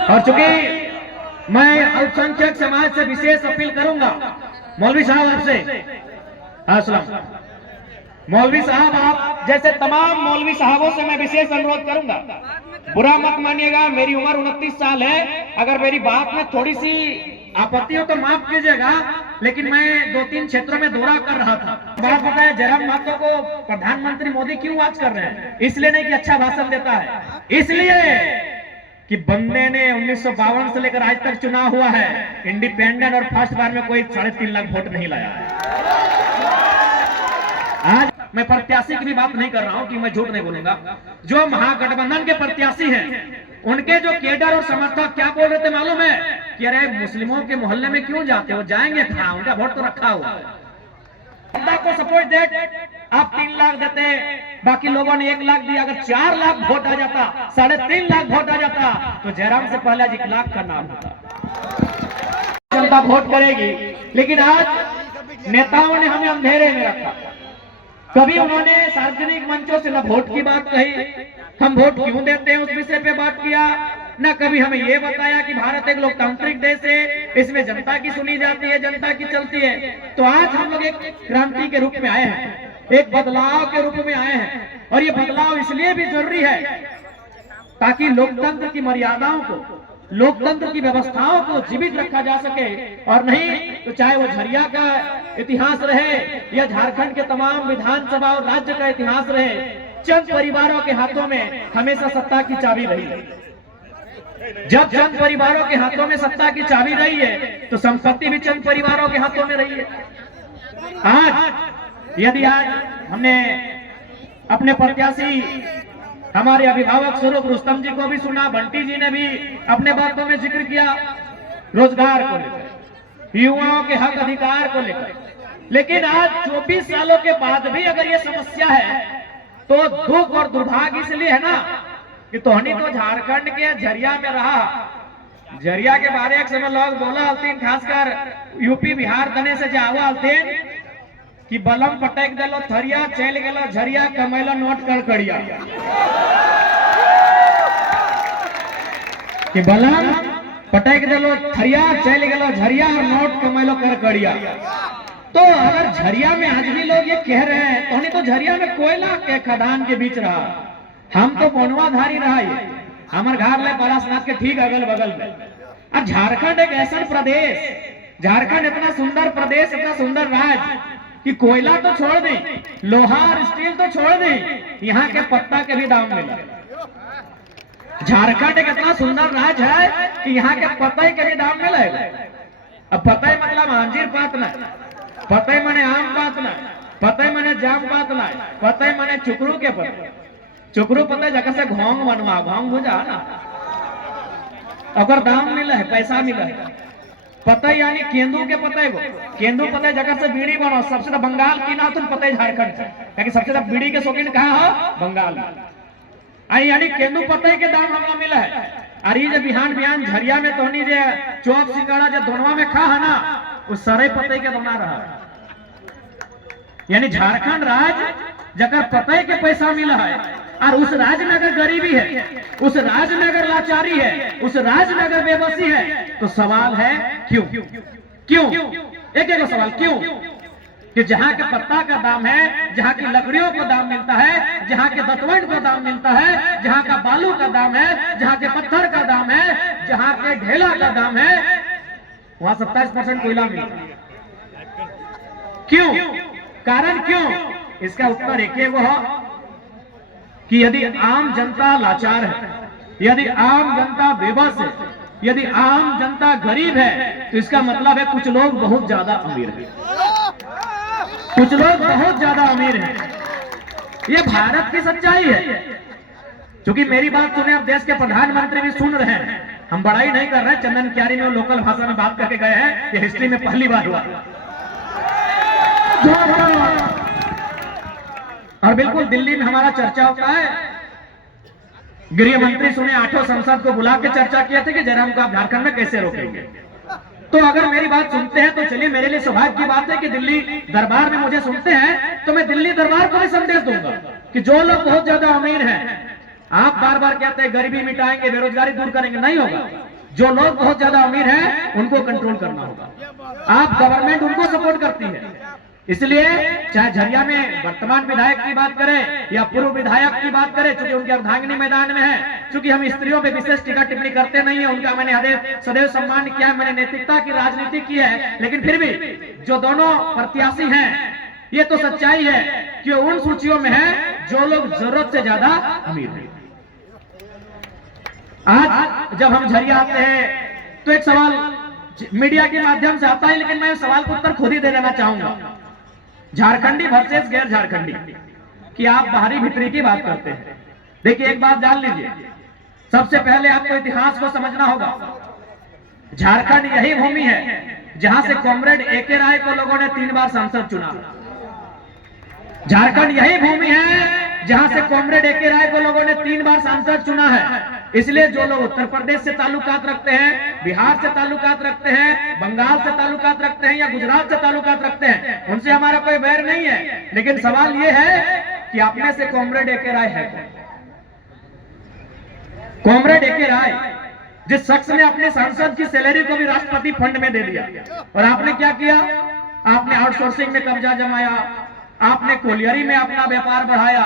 और चूंकि मैं अल्पसंख्यक समाज से विशेष अपील करूंगा, मौलवी साहब आपसे, अस्सलाम मौलवी साहब, आप जैसे तमाम मौलवी साहबों से मैं विशेष अनुरोध करूंगा, बुरा मत मानिएगा, मेरी उम्र 29 साल है, अगर मेरी बात में थोड़ी सी आपत्ति हो तो माफ कीजिएगा, लेकिन मैं 2-3 क्षेत्रों में दौरा कर रहा था। बात बताया, जयराम महतो को प्रधानमंत्री मोदी क्यों आज कर रहे हैं? इसलिए नहीं कि अच्छा भाषण देता है, इसलिए कि बंदे ने 1952 से लेकर आज तक चुनाव हुआ है, इंडिपेंडेंट और फर्स्ट बार में कोई 3.5 लाख वोट नहीं लाया है। आज मैं प्रत्याशी की भी बात नहीं कर रहा हूं कि मैं झूठ नहीं बोलूंगा, जो महागठबंधन के प्रत्याशी हैं उनके जो केडर और समर्थक क्या बोल रहे थे मालूम है कि अरे मुस्लिमों के मोहल्ले में क्यों जाते हो, जाएंगे कहां, उनका वोट तो रखा हुआ है। को सपोज दैट आप 3 लाख देते, बाकी लोगों ने 1 लाख दिया, अगर 4 लाख वोट आ जाता, 3.5 लाख वोट आ जाता, तो जयराम से पहले आज 1 लाख का नाम होता, जनता वोट करेगी। लेकिन आज नेताओं ने हमें अंधेरे में रखा, कभी उन्होंने सार्वजनिक मंचों से न वोट की बात कही, हम वोट क्यों देते हैं उस विषय पे बात किया, न कभी हमें ये बताया कि भारत एक लोकतांत्रिक देश है, इसमें जनता की सुनी जाती है, जनता की चलती है। तो आज हम लोग एक क्रांति के रूप में आए हैं, एक बदलाव के रूप में आए हैं, और ये बदलाव इसलिए भी जरूरी है ताकि लोकतंत्र की मर्यादाओं को, लोकतंत्र की व्यवस्थाओं को जीवित रखा जा सके, और नहीं तो चाहे वो झरिया का इतिहास रहे या झारखंड के तमाम विधानसभा और राज्य का इतिहास रहे, चंद परिवारों के हाथों में हमेशा सत्ता की चाबी रही है। जब चंद परिवारों के हाथों में सत्ता की चाबी रही है तो संपत्ति भी चंद परिवारों के हाथों में रही है। आज यदि आज हमने अपने प्रत्याशी हमारे अभिभावक स्वरूप रुस्तम जी को भी सुना, बंटी जी ने भी अपने बातों में जिक्र किया रोजगार को लेकर, युवाओं के हक अधिकार को लेकर, लेकिन आज 24 सालों के बाद भी अगर ये समस्या है तो दुख और दुर्भाग्य इसलिए है ना कि तोहनी तो झारखंड के झरिया में रहा, झरिया के बारे एक समय लोग बोला हलतीन, खासकर यूपी बिहार दने से जावा हलतीन कि बलम पटक दिलो थरिया, चल गेलो झरिया, कमैलो नोट कड़कड़िया, कि बलम पटक दिलो थरिया, चल गेलो झरिया और नोट कमैलो कड़कड़िया। तो अगर झरिया में आज भी लोग ये कह रहे हैं, तो नहीं तो झरिया में कोयला के खदान के बीच रहा, हम तो बनवाधारी रहा, ये हमारे घर में पलाशनाथ के ठीक अगल बगल में। और झारखंड एक ऐसा प्रदेश, झारखंड इतना सुंदर प्रदेश, इतना सुंदर राज्य कि कोयला तो छोड़ दे, लोहा और स्टील तो छोड़ दे, यहाँ के पत्ता के भी दाम मिला। झारखंड एक इतना सुंदर राज्य है कि यहाँ के पत्ते के भी दाम मिलेगा। अब पत्ते मतलब अंजीर पात ना, पत्ते मने आम पात ना, पत्ते मने जाम पात ना, पत्ते मने चुकरू के पत्ते, चुकरू पत्ते जगह से घोंग बनवा, घोंग बुझा ना, अगर दाम मिला है, पैसा मिला है। पता यानी केंदू के पते को, केंदू पते जगह से बीड़ी बनो, सबसे तो बंगाल की ना तुम पते झारखंड से, क्योंकि सबसे ज्यादा बीड़ी के शौकीन कहाँ हो, बंगाल में। यानी केंदू पते के दाम हमें मिला है। अरे जब बिहान बिहान झरिया में तो नहीं जे चौक सिंगाड़ा जो दोनवा में खा है ना, उस सारे पते के बना रहा है। यानी झारखंड राज्य जगह पते के पैसा मिला है, और उस राज्य में अगर गरीबी है, उस राज्य में अगर लाचारी है, उस राज्य में अगर बेबसी है, तो सवाल है क्यों? क्यों? एक एक सवाल क्यों? कि जहां के पत्ता का दाम है, जहां की लकड़ियों को दाम मिलता है, जहां के दतवंड को दाम मिलता है, जहां का बालू का दाम है, जहां के पत्थर का दाम है, जहां के ढेला का दाम है, वहां 27% कोयला मिलता है। क्यों? कारण क्यों? इसका उत्तर एक ही वो हो कि यदि आम जनता लाचार है, यदि आम जनता बेबस है, यदि आम जनता गरीब है, तो इसका मतलब है कुछ लोग बहुत ज्यादा अमीर हैं, कुछ लोग बहुत ज्यादा अमीर हैं। ये भारत की सच्चाई है। क्योंकि मेरी बात सुने, अब देश के प्रधानमंत्री भी सुन रहे हैं, हम बड़ाई नहीं कर रहे, चंदन क्यारी में लोकल भाषा में बात करके गए हैं, ये हिस्ट्री में पहली बार हुआ। और बिल्कुल दिल्ली में हमारा चर्चा होता है, गृह मंत्री सुने 8 संसद को बुला के चर्चा किया था कि जयराम को आप झारखंड में कैसे रोकेंगे। तो अगर मेरी बात सुनते हैं तो चलिए, मेरे लिए सौभाग्य की बात है कि दिल्ली दरबार में मुझे सुनते हैं, तो मैं दिल्ली दरबार को भी संदेश दूंगा कि जो लोग बहुत ज्यादा अमीर हैं आप बार बार कहते हैं गरीबी मिटाएंगे, बेरोजगारी दूर करेंगे, नहीं होगा। जो लोग बहुत ज्यादा अमीर हैं उनको कंट्रोल करना होगा। आप गवर्नमेंट उनको सपोर्ट करती है, इसलिए चाहे झरिया में वर्तमान विधायक की बात करें या पूर्व विधायक की बात करें, चूंकि उनके अर्धांगिनी मैदान में है, चूंकि हम स्त्रियों पे विशेष टीका टिप्पणी करते नहीं है, उनका मैंने सदैव सम्मान किया है, मैंने नैतिकता की राजनीति की है, लेकिन फिर भी जो दोनों प्रत्याशी हैं ये तो सच्चाई है कि उन सूचियों में है जो लोग जरूरत से ज्यादा अमीर हैं। आज जब हम झरिया आते हैं तो एक सवाल मीडिया के माध्यम से आता है, लेकिन मैं सवाल को उत्तर खुद ही दे देना चाहूंगा। झारखंडी वर्सेस गैर झारखंडी कि आप बाहरी भीतरी की बात करते हैं। देखिए एक बात जान लीजिए, सबसे पहले आपको इतिहास को समझना होगा। झारखंड यही भूमि है जहां से कॉमरेड ए.के. राय को लोगों ने 3 बार सांसद चुना। झारखंड यही भूमि है जहां से कॉमरेड ए.के. राय को लोगों ने 3 बार सांसद चुना है। इसलिए जो लोग उत्तर प्रदेश से ताल्लुकात रखते हैं, बिहार से ताल्लुकात रखते हैं, बंगाल से ताल्लुकात रखते हैं या गुजरात से ताल्लुकात रखते हैं, उनसे हमारा कोई बैर नहीं है। लेकिन सवाल यह है कि आप में से कॉमरेड ए.के. राय है कौन? Comrade A K. राय जिस शख्स ने अपने सांसद की सैलरी को भी राष्ट्रपति फंड में दे दिया, और आपने क्या किया? आपने आउटसोर्सिंग में कब्जा जमाया, आपने कोलियरी में अपना व्यापार बढ़ाया।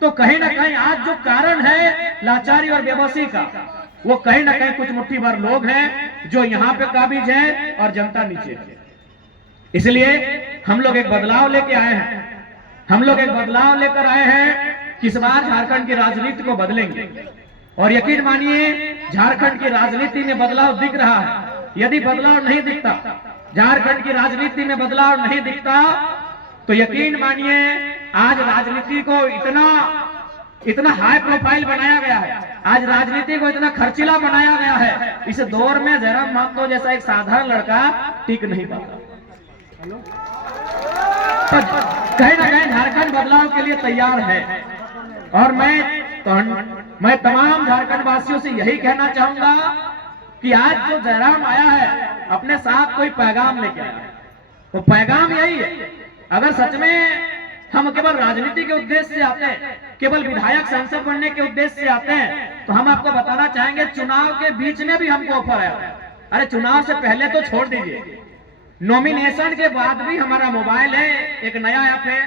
तो कहीं ना कहीं आज जो कारण है लाचारी और बेबसी का, वो कहीं ना कहीं कुछ मुट्ठी भर लोग हैं जो यहाँ पे काबिज हैं और जनता नीचे है। इसलिए हम लोग एक बदलाव लेके आए हैं, हम लोग एक बदलाव लेकर आए हैं कि इस बार झारखंड की राजनीति को बदलेंगे। और यकीन मानिए झारखंड की राजनीति में बदलाव दिख रहा है। यदि बदलाव नहीं दिखता, झारखंड की राजनीति में बदलाव नहीं दिखता, तो यकीन मानिए आज राजनीति को इतना हाई प्रोफाइल बनाया गया है, आज राजनीति को इतना खर्चीला बनाया गया है, इस दौर में जयराम महतो जैसा एक साधारण लड़का टिक नहीं पाता। कहीं ना कहीं झारखंड बदलाव के लिए तैयार है। और मैं तमाम झारखंड वासियों से यही कहना चाहूंगा कि आज जो जयराम आया है अपने साथ कोई पैगाम लेके आया है। तो पैगाम यही है, अगर सच में हम केवल राजनीति के उद्देश्य से आते हैं, केवल विधायक सांसद बनने के उद्देश्य से आते हैं, तो हम आपको बताना चाहेंगे चुनाव के बीच में भी हमको ऑफर आया। अरे चुनाव से पहले तो छोड़ दीजिए, नॉमिनेशन के बाद भी हमारा मोबाइल है, एक नया ऐप है,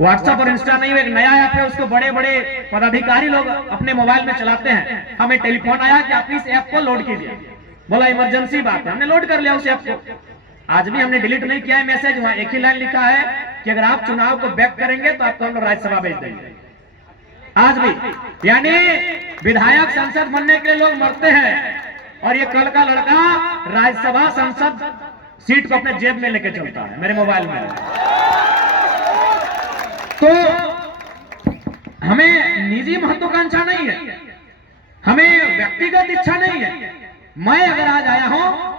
व्हाट्सएप और इंस्टा नहीं, एक नया ऐप है, उसको बड़े बड़े पदाधिकारी लोग अपने मोबाइल में चलाते हैं। हमें टेलीफोन आया कि आप इस ऐप को लोड कीजिए, बोला इमरजेंसी बात है, हमने लोड कर लिया उस ऐप को। आज भी हमने डिलीट नहीं किया है मैसेज, वहां एक ही लाइन लिखा है कि अगर आप चुनाव को बैक करेंगे तो आपको हम राज्यसभा भेज देंगे। आज भी यानी विधायक सांसद बनने के लिए लोग मरते हैं, और ये कल का लड़का राज्यसभा सांसद सीट को अपने जेब में लेके चलता है, मेरे मोबाइल में। तो हमें निजी महत्वाकांक्षा नहीं है, हमें व्यक्तिगत इच्छा नहीं है। मैं अगर आज आया हूं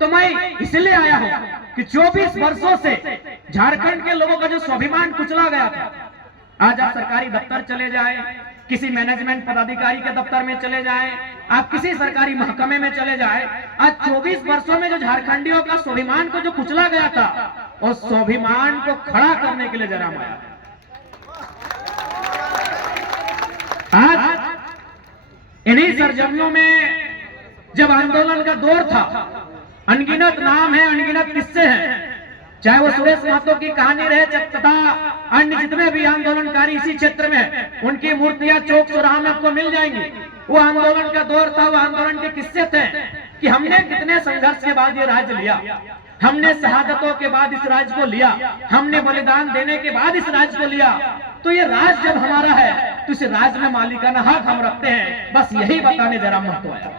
तो मैं इसलिए आया हूं कि 24 वर्षों से झारखंड के लोगों का जो स्वाभिमान कुचला गया था, आज आप सरकारी दफ्तर चले जाएं, किसी मैनेजमेंट पदाधिकारी के दफ्तर में चले जाएं, आप किसी सरकारी महकमे में चले जाएं, आज 24 वर्षों में जो झारखंडियों का स्वाभिमान को जो कुचला गया था, उस स्वाभिमान को खड़ा करने के लिए जयराम आया। आज इन्हीं सरजमियों में जब आंदोलन का दौर था, अनगिनत नाम है, अनगिनत किस्से हैं, चाहे वो सुरेश महतो की कहानी रहे तथा अन्य जितने भी आंदोलनकारी इसी क्षेत्र में, उनकी मूर्तियां चौक चौराहा में आपको मिल जाएंगी। वो आंदोलन का दौर था, वो आंदोलन के किस्से थे कि हमने कितने संघर्ष के बाद ये राज्य लिया, हमने शहादतों के बाद इस राज्य को लिया, हमने बलिदान देने के बाद इस राज्य को लिया। तो ये राज्य जब हमारा है तो इस राज्य में मालिकाना हक हम रखते हैं। बस यही बताने जयराम महतो आया,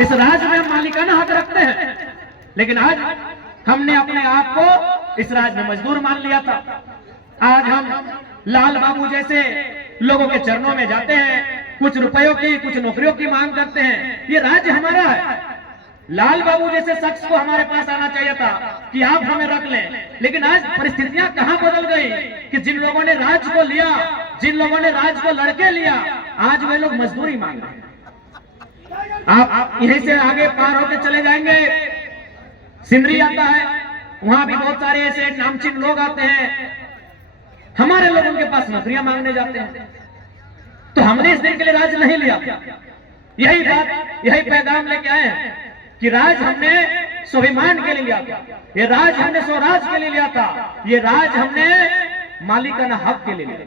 इस राज्य में हम मालिकाना हक रखते हैं। लेकिन आज हमने अपने आप को इस राज्य में मजदूर मान लिया था। आज हम लाल बाबू जैसे लोगों के चरणों में जाते हैं, कुछ रुपयों की, कुछ नौकरियों की मांग करते हैं। ये राज्य हमारा है। लाल बाबू जैसे शख्स को हमारे पास आना चाहिए था कि आप हमें रख लें, लेकिन आज परिस्थितियां कहां बदल गई कि जिन लोगों ने राज्य को लिया, जिन लोगों ने राज्य को लड़के लिया, आज वे लोग मजदूरी मांग रहे हैं। आप यहीं से आगे पार होकर चले जाएंगे, सिंदरी आता है, वहां भी बहुत सारे ऐसे नामचीन लोग आते हैं। हमारे लोग उनके पास नौकरियां मांगने जाते हैं। तो हमने इस दिन के लिए राज नहीं लिया। यही बात, यही पैगाम लेके आए हैं कि राज हमने स्वाभिमान के लिए लिया था, ये राज हमने स्वराज के लिए लिया था, ये राज हमने मालिकाना हक के लिए लिया।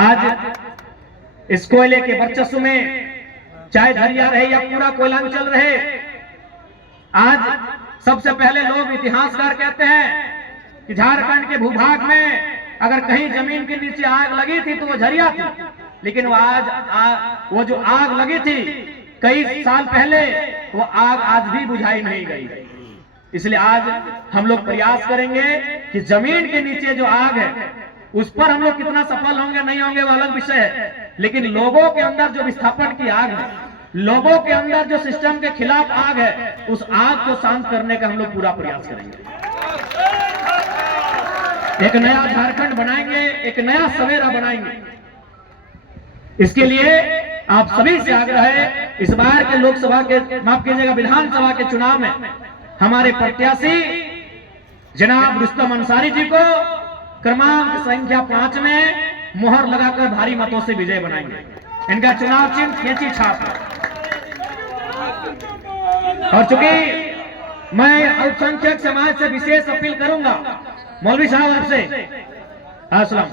आज इस कोयले के वर्चस्व में, चाहे धरिया रहे या पूरा कोयलांचल रहे, आज सबसे पहले लोग इतिहासकार कहते हैं कि झारखंड के भूभाग में अगर कहीं जमीन के नीचे आग लगी थी तो वो झरिया थी, लेकिन वो जो आग लगी थी कई साल पहले, वो आग आज भी बुझाई नहीं गई। इसलिए आज हम लोग प्रयास करेंगे कि जमीन के नीचे जो आग है उस पर हम लोग कितना सफल होंगे नहीं होंगे वो अलग विषय है, लेकिन लोगों के अंदर जो विस्थापन की आग है, लोगों के अंदर जो सिस्टम के खिलाफ आग है, उस आग को शांत करने का हम लोग पूरा प्रयास करेंगे। एक नया झारखंड बनाएंगे, एक नया सवेरा बनाएंगे। इसके लिए आप सभी से आग्रह है, इस बार के लोकसभा के, माफ कीजिएगा, विधानसभा के चुनाव में हमारे प्रत्याशी जनाब रुस्तम अंसारी जी को क्रमांक संख्या 5 में मोहर लगाकर भारी मतों से विजय बनाएंगे। इनका चुनाव चिन्ह कैंची छाप है। और चूंकि मैं अल्पसंख्यक समाज से विशेष अपील करूंगा, मौलवी साहब आपसे, अस्सलाम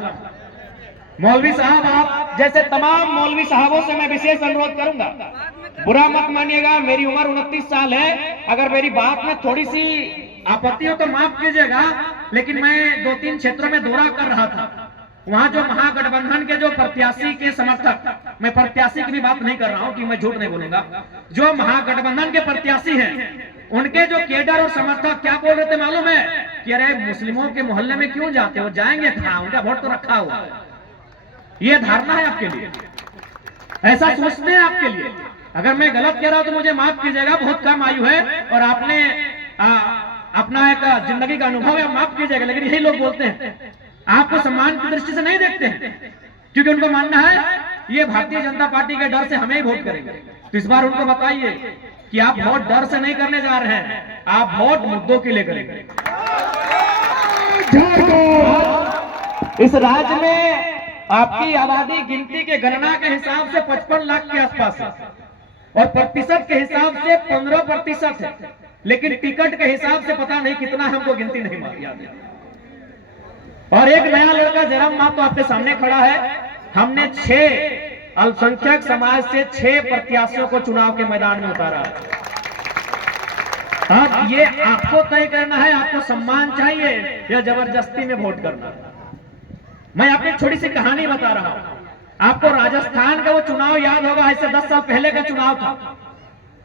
मौलवी साहब, आप जैसे तमाम मौलवी साहबों से मैं विशेष अनुरोध करूंगा, बुरा मत मानिएगा, मेरी उम्र 29 साल है, अगर मेरी बात में थोड़ी सी आपत्ति हो तो माफ कीजिएगा, लेकिन मैं 2-3 क्षेत्रों में दौरा कर रहा था, वहां जो महागठबंधन के जो प्रत्याशी के समर्थक, मैं प्रत्याशी की भी बात नहीं कर रहा हूं कि मैं झूठ नहीं बोलूंगा, जो महागठबंधन के प्रत्याशी हैं उनके जो केडर और समर्थक क्या बोल रहे थे मालूम है कि अरे मुस्लिमों के मोहल्ले में क्यों जाते हो, जाएंगे कहां, उनका वोट तो रखा हुआ है। ये धारणा है आपके लिए, ऐसा सोचते हैं आपके लिए। अगर मैं गलत कह रहा हूं तो मुझे माफ कीजिएगा, बहुत कम आयु है और आपने अपना एक जिंदगी का अनुभव है, माफ कीजिएगा, लेकिन यही लोग बोलते हैं, आपको सम्मान की दृष्टि से नहीं देखते हैं, क्योंकि उनको मानना है ये भारतीय जनता पार्टी के डर से हमें ही वोट करेंगे। तो इस बार उनको बताइए कि आप वोट डर से नहीं करने जा रहे हैं, आप वोट मुद्दों के लिए करेंगे। इस राज्य में आपकी आबादी गिनती के गणना के हिसाब से 55 लाख के आसपास है और प्रतिशत के हिसाब से 15% है, लेकिन टिकट के हिसाब से पता नहीं कितना, हमको गिनती नहीं याद है। और एक नया लड़का जरम माँ तो आपके सामने खड़ा है, हमने 6 अल्पसंख्यक समाज से 6 प्रत्याशियों को चुनाव के मैदान में उतारा है। अब ये आपको तय करना है, आपको सम्मान चाहिए या जबरदस्ती में वोट करना है। मैं आपको एक छोटी सी कहानी बता रहा हूं, आपको राजस्थान का वो चुनाव याद होगा, ऐसे 10 साल पहले का चुनाव था,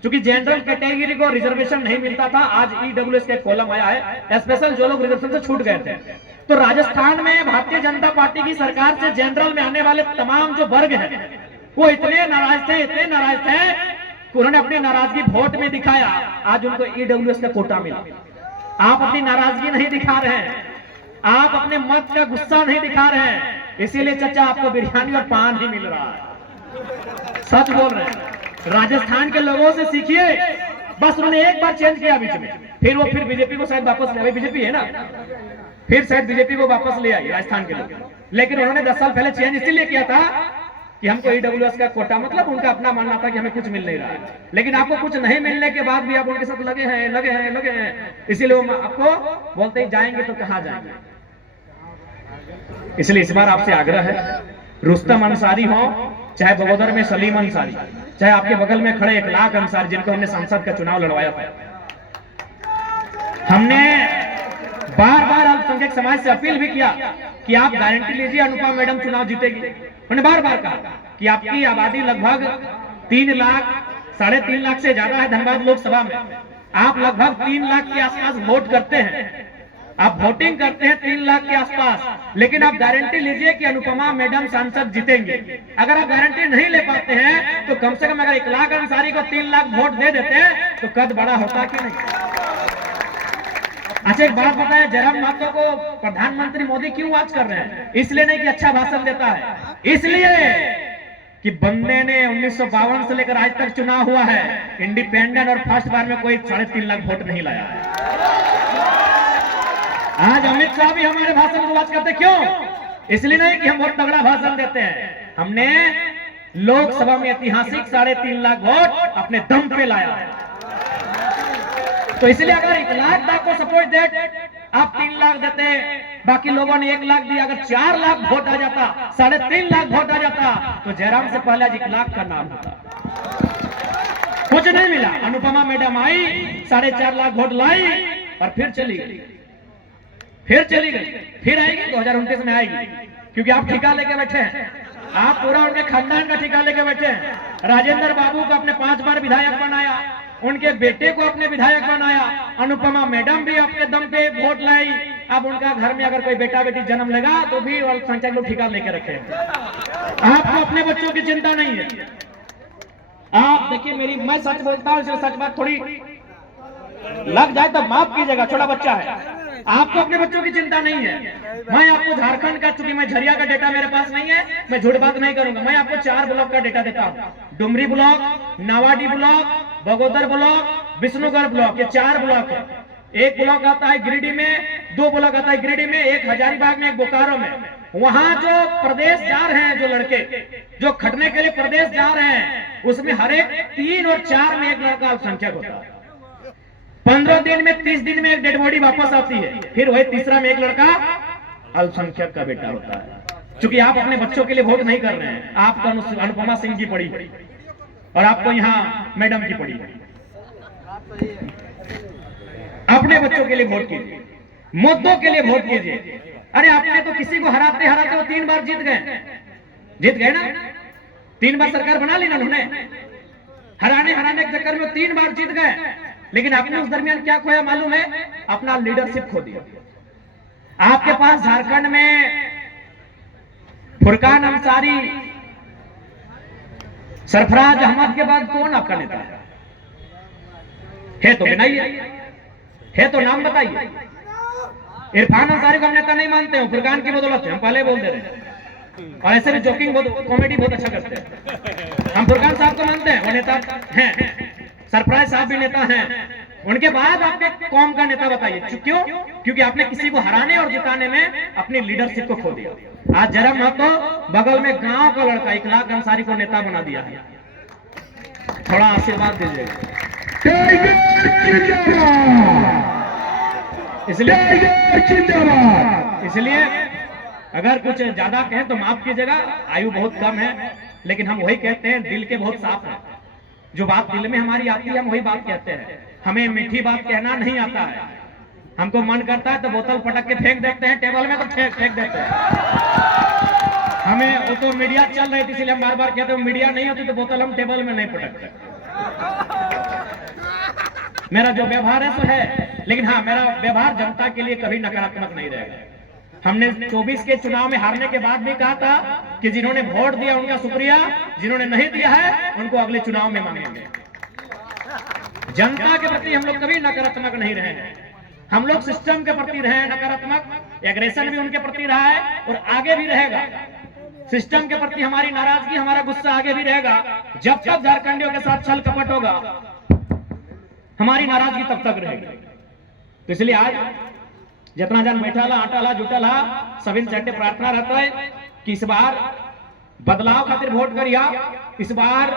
क्योंकि जनरल कैटेगरी को रिजर्वेशन नहीं मिलता था, आज ईडब्ल्यूएस का कॉलम आया है, स्पेशल जो लोग रिजर्वेशन से छूट गए थे। तो राजस्थान में भारतीय जनता पार्टी की सरकार से जनरल में आने वाले तमाम जो वर्ग हैं वो इतने नाराज थे कि उन्होंने अपनी नाराजगी वोट में दिखाया, आज उनको ईडब्ल्यूएस का कोटा मिला। आप अपनी नाराजगी नहीं दिखा रहे हैं, आप अपने मत का गुस्सा नहीं दिखा रहे हैं, इसीलिए चचा आपको बिरयानी और पान ही मिल रहा है। सच बोल रहे हैं, राजस्थान के लोगों से सीखिए। बस उन्होंने एक बार चेंज किया बीच में, फिर बीजेपी को शायद वापस ले, बीजेपी है ना, फिर शायद बीजेपी को वापस ले आई राजस्थान के लोग। लेकिन उन्होंने 10 साल पहले चेंज इसीलिए किया था कि हमको ईडब्ल्यूएस का कोटा, मतलब उनका अपना मानना था कि हमें कुछ मिल नहीं रहा है, लेकिन आपको कुछ नहीं मिलने के बाद भी आप उनके साथ लगे हैं, इसीलिए वो आपको बोलते ही जाएंगे तो कहां जाएंगे। इसलिए इस बार आपसे आग्रह है, रुस्तम अंसारी हो, चाहे बगोदर में सलीम अंसारी, चाहे आपके बगल में खड़े 1 लाख अंसारी जिनको हमने सांसद का चुनाव लड़वाया था, हमने बार-बार अल्पसंख्यक समाज से अपील भी किया कि आप गारंटी लीजिए अनुपमा मैडम चुनाव जीतेगी। उन्होंने बार-बार कहा कि आपकी आबादी लगभग 3 लाख, 3.5 लाख से ज्यादा है धनबाद लोकसभा में, आप लगभग 3 लाख के आसपास वोट करते हैं, आप वोटिंग करते हैं 3 लाख के आसपास, लेकिन आप गारंटी लीजिए कि अनुपमा मैडम सांसद जीतेंगे। अगर आप गारंटी नहीं ले पाते हैं तो कम से कम अगर 1 लाख अंसारी को 3 लाख वोट दे देते हैं तो कद बड़ा होता कि नहीं। अच्छा एक बात बताया, जयराम महतो को प्रधानमंत्री मोदी क्यों आज कर रहे हैं? इसलिए नहीं कि अच्छा भाषण देता है, इसलिए कि बंदे ने 1952 से लेकर आज तक चुनाव हुआ है, इंडिपेंडेंट और फर्स्ट बार में कोई 3.5 लाख वोट नहीं लाया है। आज अमित शाह भी हमारे भाषण को बात करते, क्यों? इसलिए नहीं कि हम बहुत तगड़ा भाषण देते हैं, हमने लोकसभा में ऐतिहासिक 3.5 लाख वोट अपने दम पे लाया है। तो इसलिए अगर 1 लाख तक को सपोर्ट दे, आप 3 लाख देते, बाकी लोगों ने 1 लाख दिया, अगर 4 लाख वोट आ जाता, 3.5 लाख वोट आ जाता, तो जयराम से पहले आज 1 लाख का नाम होता। कुछ नहीं मिला। अनुपमा मैडम आई, 4.5 लाख वोट लाई और फिर चली गई, फिर आएगी 2029 में आएगी, क्योंकि आप ठिका लेके बैठे हैं, आप पूरा उनके खानदान का ठिका लेके बैठे हैं। राजेंद्र बाबू को अपने 5 बार विधायक बनाया, उनके बेटे को अपने विधायक बनाया, अनुपमा मैडम भी अपने दम पे वोट लाई। अब उनका घर में अगर कोई बेटा बेटी जन्म लेगा तो भी अल्पसंख्यक लोग ठिका लेके रखे हैं। आपको अपने बच्चों की चिंता नहीं है। आप देखिए, मैं सच बोलता हूँ, सच बात थोड़ी लग जाए तो माफ कीजिएगा, छोटा बच्चा है। आपको अपने बच्चों की चिंता नहीं है। मैं आपको झारखंड का, चूंकि मैं झरिया का डेटा मेरे पास नहीं है, मैं झूठ बात नहीं करूंगा, मैं आपको 4 ब्लॉक का डेटा देता हूं। Dumri block, Nawadih block, Bagodar block, Vishnugarh block, ये 4 ब्लॉक है। एक ब्लॉक आता है गिरिडीह में, 2 ब्लॉक आता है गिरिडीह में, एक हजारीबाग में, एक बोकारो में। वहां जो प्रदेश जा रहे हैं, जो लड़के जो खटने के लिए प्रदेश जा रहे हैं, उसमें हर एक 3 और 4 में एक लड़का अल्पसंख्यक होता है। 15 दिन में, 30 दिन में एक डेड बॉडी वापस आती है, फिर वही तीसरा में एक लड़का अल्पसंख्यक का बेटा होता है। क्योंकि आप अपने बच्चों के लिए वोट नहीं कर रहे हैं, आपको अनुपमा सिंह जी पड़ी और आपको यहाँ मैडम जी पड़ी। अपने बच्चों के लिए वोट कीजिए, मुद्दों के लिए वोट कीजिए। अरे आपने तो किसी को हराते हराते वो 3 बार जीत गए ना, 3 बार सरकार बना ली ना उन्होंने। हराने के चक्कर में 3 बार जीत गए, लेकिन आपने उस दरमियान क्या खोया मालूम है? अपना लीडरशिप खो दिया। आपके पास झारखंड में फुरकान अंसारी, सरफराज अहमद के बाद कौन आपका नेता है? तो गिनाइए, है तो नाम बताइए। इरफान अंसारी को हम नेता नहीं मानते हैं, फुरकान की बदौलत है, हम पहले बोल दे रहे हैं। और ऐसे भी जोकिंग कॉमेडी बहुत अच्छा करते हैं। हम फुरकान साहब को मानते हैं, वो नेता हैं। सरफराज साहब भी नेता हैं। उनके बाद आपके कौम का नेता बताइए, क्यों? क्योंकि आपने किसी को हराने और जिताने में अपनी लीडरशिप को खो दिया। आज जयराम महतो बगल में गांव का लड़का 1 लाख अंसारी को नेता बना दिया है। थोड़ा आशीर्वाद दीजिएगा। इसलिए अगर कुछ ज्यादा कहें तो माफ कीजिएगा, आयु बहुत कम है, लेकिन हम वही कहते हैं, दिल के बहुत साफ है। जो बात दिल में हमारी आती है हम वही बात कहते हैं। हमें मीठी बात कहना नहीं आता है। हमको मन करता है तो बोतल पटक के फेंक देते हैं, टेबल में तो फेंक देते हैं। हमें वो तो मीडिया चल रही थी इसलिए हम बार बार कहते हैं, मीडिया नहीं होती तो बोतल हम टेबल में नहीं पटकते। मेरा जो व्यवहार है सो है, लेकिन हाँ, मेरा व्यवहार जनता के लिए कभी नकारात्मक नहीं रहेगा। हमने 24 के चुनाव में हारने के बाद भी कहा था कि जिन्होंने वोट दिया उनका शुक्रिया, जिन्होंने नहीं दिया है उनको अगले चुनाव में मांगेंगे। जनता के प्रति हम लोग कभी नकारात्मक नहीं रहे हैं। हम लोग सिस्टम के प्रति रहे हैं नकारात्मक। एग्रेशन भी उनके प्रति रहा है और आगे भी रहेगा। सिस्टम के प्रति हमारी नाराजगी, हमारा गुस्सा आगे भी रहेगा। जब तक झारखंडियों के साथ छल कपट होगा, हमारी नाराजगी तब तक रहेगी। तो इसलिए आज जितना जन बैठा ला, आटा ला, जुटा ला, सभी चट्टे प्रार्थना रहता है कि इस बार बदलाव खातिर वोट करिया, इस बार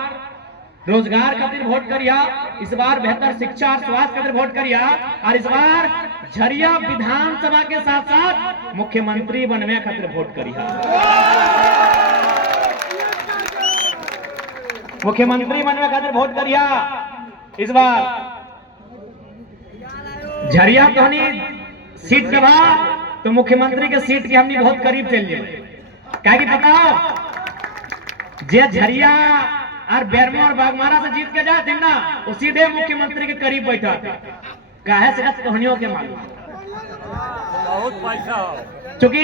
रोजगार खातिर वोट करिया, इस बार बेहतर शिक्षा और स्वास्थ्य खातिर वोट करिया, और इस बार झरिया विधानसभा के साथ साथ मुख्यमंत्री बनने खातिर वोट करिया। मुख्यमंत्री बनने खातिर वोट करिया। इस बार झरिया तो सीट के बाद तो मुख्यमंत्री के सीट के हमने बहुत करीब चल जाए। क्या कि बताओ, जे झरिया और बेरमो और बागमारा से जीत के जाते ना, वो सीधे मुख्यमंत्री के करीब बैठा था। काहे से कहानियों के मालूम, बहुत पैसा। क्योंकि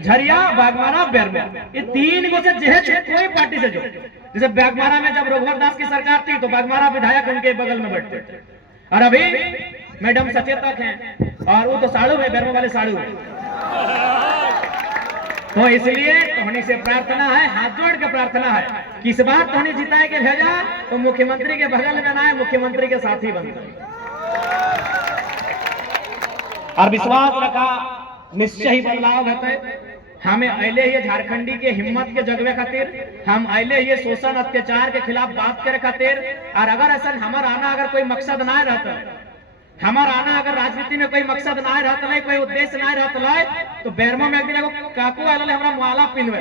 झरिया, बागमारा, बेरमो, ये 3 गो से जेहे कोई पार्टी से जो, जैसे बागमारा में जब रघुवर दास की सरकार थी तो बागमारा विधायक उनके बगल में बैठते थे, और अभी मैडम सचेतक हैं और वो तो साड़ू है, बेरमो वाले साड़ू है। तो इसलिए तोहनी से प्रार्थना है, हाथ जोड़ के प्रार्थना है कि इस बार तोहनी जिताए के भेजा तो मुख्यमंत्री के बगल में ना है, मुख्यमंत्री के साथी बनता है। और विश्वास रखा निश्चय ही बदलाव होते। हमें अले ये झारखंडी के हिम्मत के जगवे खातिर, हम अले ये शोषण अत्याचार के खिलाफ बात करे खातिर। और अगर ऐसा हमार आना अगर कोई मकसद ना रहता, हमार आना अगर राजनीति में कोई मकसद ना रहता, कोई उद्देश्य ना रहता, तो बेरमो में एक दिन काकू आए हमरा माला पिनवे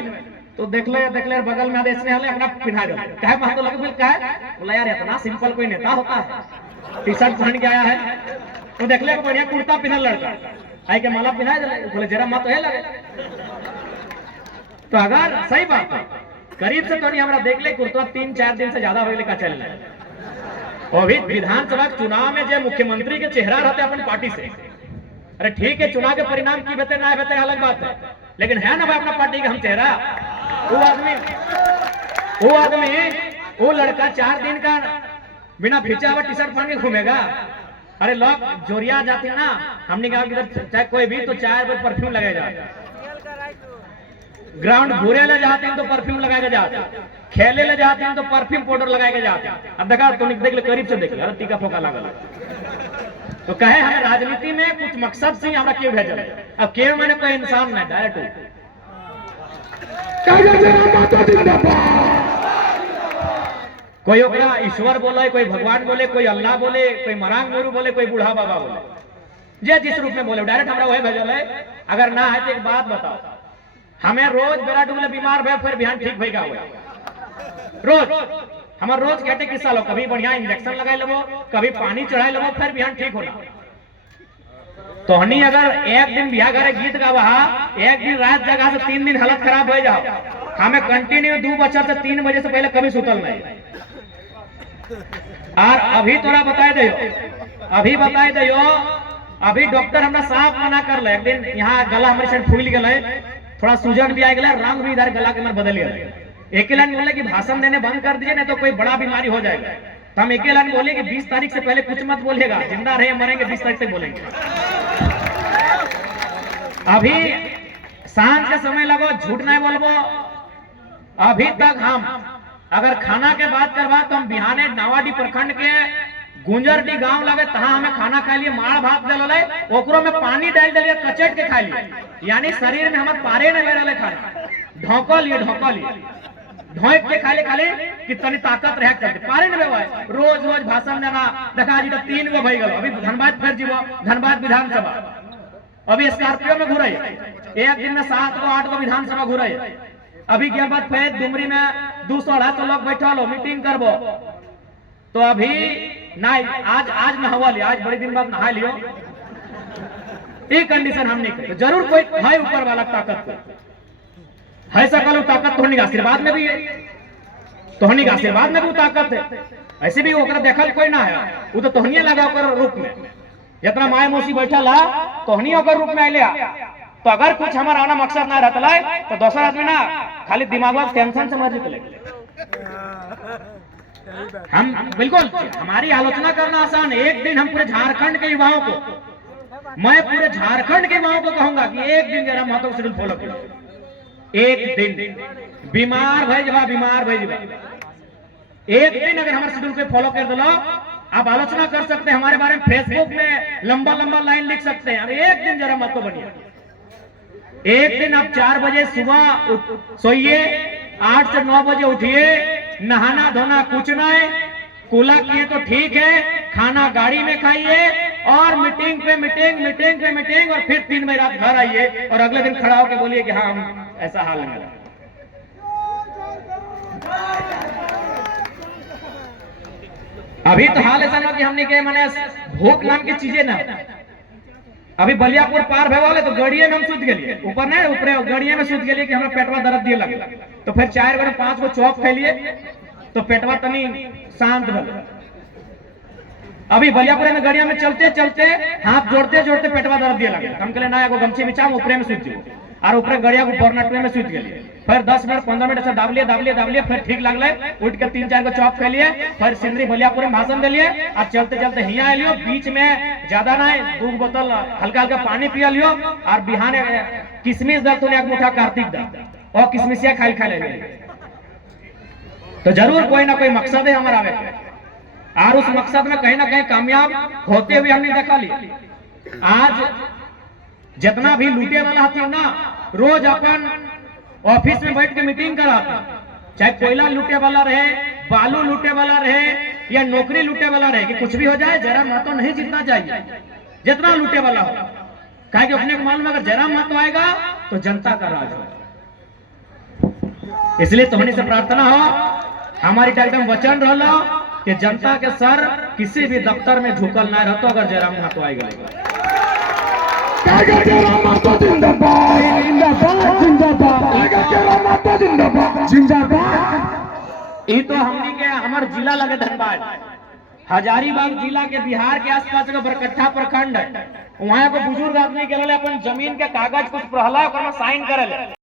तो देख ले बगल में आदेश में अपना पिन्हा दो कहे वहां तो लगे बिल कहे बोला यार इतना सिंपल कोई नेता होता है, टी शर्ट पहन के आया है तो देख ले बढ़िया कुर्ता पहनल लड़का आई के माला पिन्हा दे बोले जरा मत है लगे। तो अगर सही बात है करीब से तो नहीं हमारा देख ले कुर्ता 3-4 दिन से ज्यादा हो लेकर चल रहा है। और भी विधानसभा चुनाव में जो मुख्यमंत्री के चेहरा रहते अपन पार्टी से, अरे ठीक है चुनाव के परिणाम की बेहतर ना बेहतर अलग बात है, लेकिन है ना भाई अपना पार्टी का हम चेहरा। वो लड़का 4 दिन का बिना खींचा हुआ टी शर्ट पहन के घूमेगा। अरे लोग जोरिया जाते हैं ना, हमने कहा कि चाहे कोई भी तो 4 बार परफ्यूम लगेगा, ग्राउंड घूरे ले जाते हैं तो परफ्यूम लगाए जाते हैं, खेले ले जाते हैं तो परफ्यूम पाउडर लगाए जाते हैं। अब देखा तो देख ले करीब से देख ले, अरे टीका फोका लगा तो कहे हमें राजनीति में कुछ मकसद से हमरा क्यों भेजल। अब क्यों मैंने कोई इंसान नहीं डायरेक्ट कोई ओकरा ईश्वर बोले, कोई भगवान बोले, कोई अल्लाह बोले, कोई मरांग गुरु बोले, कोई बूढ़ा बाबा बोले, जे जिस रूप में बोले डायरेक्ट हमरा वही भेजल है। अगर ना है तो एक बात बताओ, हमें रोज बेरा डूबले बीमार भे फिर बिहान ठीक भई हुआ रोज हमार रोज कहते किस्सा लो, कभी बढ़िया इंजेक्शन लगाए लो, कभी पानी चढ़ाए लो, फिर बिहान ठीक होला। तो हनी अगर एक दिन बिहार घरे गीत गावा, एक दिन रात जगह से 3 दिन हालत खराब हो जाओ, हमें कंटिन्यू 2 बजे से 3 बजे से पहले कभी सुतल नहीं। और अभी तोरा बताए दियो अभी डॉक्टर हमरा साफ मना कर ले। एक दिन यहाँ गला हमारे साइड फूल गए, थोड़ा सूजन भी आ गया, रंग भी इधर गला के अंदर बदल गया। एक ही लाइन बोले कि भाषण देने बंद कर दीजिए नहीं तो कोई बड़ा बीमारी हो जाएगा। तो हम एक ही लाइन बोले कि 20 तारीख से पहले कुछ मत बोलिएगा, जिंदा रहे मरेंगे 20 तारीख से बोलेंगे। अभी सांझ के समय लगो झूठ नहीं बोलबो। अभी तक हम अगर खाना के बात करवा तो हम बिहाने नावाडी प्रखंड के गुंजरडी गांव लगे तहाँ हमें खाना खा लिए, माड़ भात दिल ओकरो में पानी डाल दिलिए, कचट के खा लिए, यानी शरीर में हमारे पारे नहीं ले रहे खाना, ढोक लिए ढोक के खाले कि तनी ताकत रह चलते पारे नहीं बेवा। रोज भाषण देना देखा जी तो 3 गो भई गलो। अभी धनबाद फिर जीवो, धनबाद विधानसभा अभी स्कॉर्पियो में घूरे, एक दिन में 7 गो 8 गो विधानसभा घूरे। अभी के बाद फिर डुमरी में 200-250 लोग बैठा लो मीटिंग करबो। तो अभी नहीं आज नहवा लिया, आज बड़े दिन बाद नहा लियो, ये कंडीशन हम नहीं करते। जरूर कोई है ऊपर वाला ताकत है, सकल ताकत तोहनी का आशीर्वाद में भी है, तोहनी का आशीर्वाद में भी ताकत है। ऐसे भी ओकरा देखल कोई ना है, वो तो तोहनी लगा ओकर रूप में, जितना माए मौसी बैठा ला तोहनी ओकर रूप में आइले। तो अगर कुछ हमारा आना मकसद ना रहता तो दूसरा आदमी ना खाली दिमाग में टेंशन से मर जितले। हम बिल्कुल हमारी आलोचना करना आसान है। एक दिन हम पूरे झारखंड के युवाओं को, मैं पूरे झारखंड के युवाओं को कहूंगा कि एक दिन जरा महत्व शेड्यूल फॉलो करो। एक दिन बीमार भाई जब एक दिन अगर हमारे शेड्यूल पे फॉलो कर दो, आप आलोचना कर सकते हैं हमारे बारे में, फेसबुक में लंबा लाइन लिख सकते हैं। अब एक दिन जरा महत्व बनिए, एक दिन आप 4 बजे सुबह सोइए, 8 से 9 बजे उठिए, नहाना धोना कुछ नहीं, कूला किए तो ठीक है, खाना गाड़ी में खाइए और मीटिंग पे मीटिंग और फिर 3 बजे रात घर आइए और अगले दिन खड़ा होकर बोलिए कि हाँ हम ऐसा हाल है मेरा। अभी तो हाल ऐसा ना कि हमने कहे मैंने भूख नाम की चीजें ना, अभी बलियापुर पार भे वाले तो गड़िए में हम सुत गए, ऊपर नहीं ऊपर गड़िए में सुत गए कि हमरा पेटवा दर्द दिए लगे। तो फिर 4 गो 5 गो चौक खेलिए तो पेटवा तनी शांत भल। अभी बलियापुर में गड़िया में चलते हाथ जोड़ते पेटवा दर्द दिए लगे। हम कहले ना एगो गमछी बिछा ऊपर में सुत जाओ और ऊपर गड़िया को बर्नट में सुत गए। फिर 10 मिनट 15 मिनट से दाबलिए फिर ठीक लगले, उठ के 3-4 गो चौक खेलिए, फिर सिंदरी बलियापुर में भाषण दिलिए और चलते हिया आइलियो, बीच में ज्यादा ना 2 बोतल हल्का पानी पिया लियो और बिहाने किशमिश दल तो एक मुठा कार्तिक दल और किशमिशिया खा ले। तो जरूर कोई ना कोई मकसद है हमारा आवे और उस मकसद में कहीं ना कहीं कामयाब होते हुए हमने देखा लिया। आज जितना भी लूटे वाला हथिन ना, रोज अपन ऑफिस में बैठ के मीटिंग कराते, चाहे कोयला लूटे वाला रहे, बालू लूटे वाला रहे या नौकरी लूटे वाला रहे, कि कुछ भी हो जाए जयराम महतो नहीं जीतना चाहिए, जितना लूटे वाला हो। कहे कि अपने को मालूम है अगर जयराम महतो आएगा तो जनता का राज हो। इसलिए तुम्हारी से प्रार्थना हो, हमारी एकदम वचन रहो कि जनता के सर किसी भी दफ्तर में झुकल ना रहतो अगर जयराम महतो आएगा। जयराम महतो जिंदाबाद, जिंदाबाद, जिंदाबाद, जिंदाबाद, जिंदाबाद। ये तो हमनी के हमार जिला लगे धनबाद, हजारीबाग जिला के बिहार के आसपास का बरकट्ठा प्रखंड है। वहां को बुजुर्ग आदमी के लिए अपन जमीन के कागज कुछ प्रहला साइन करे।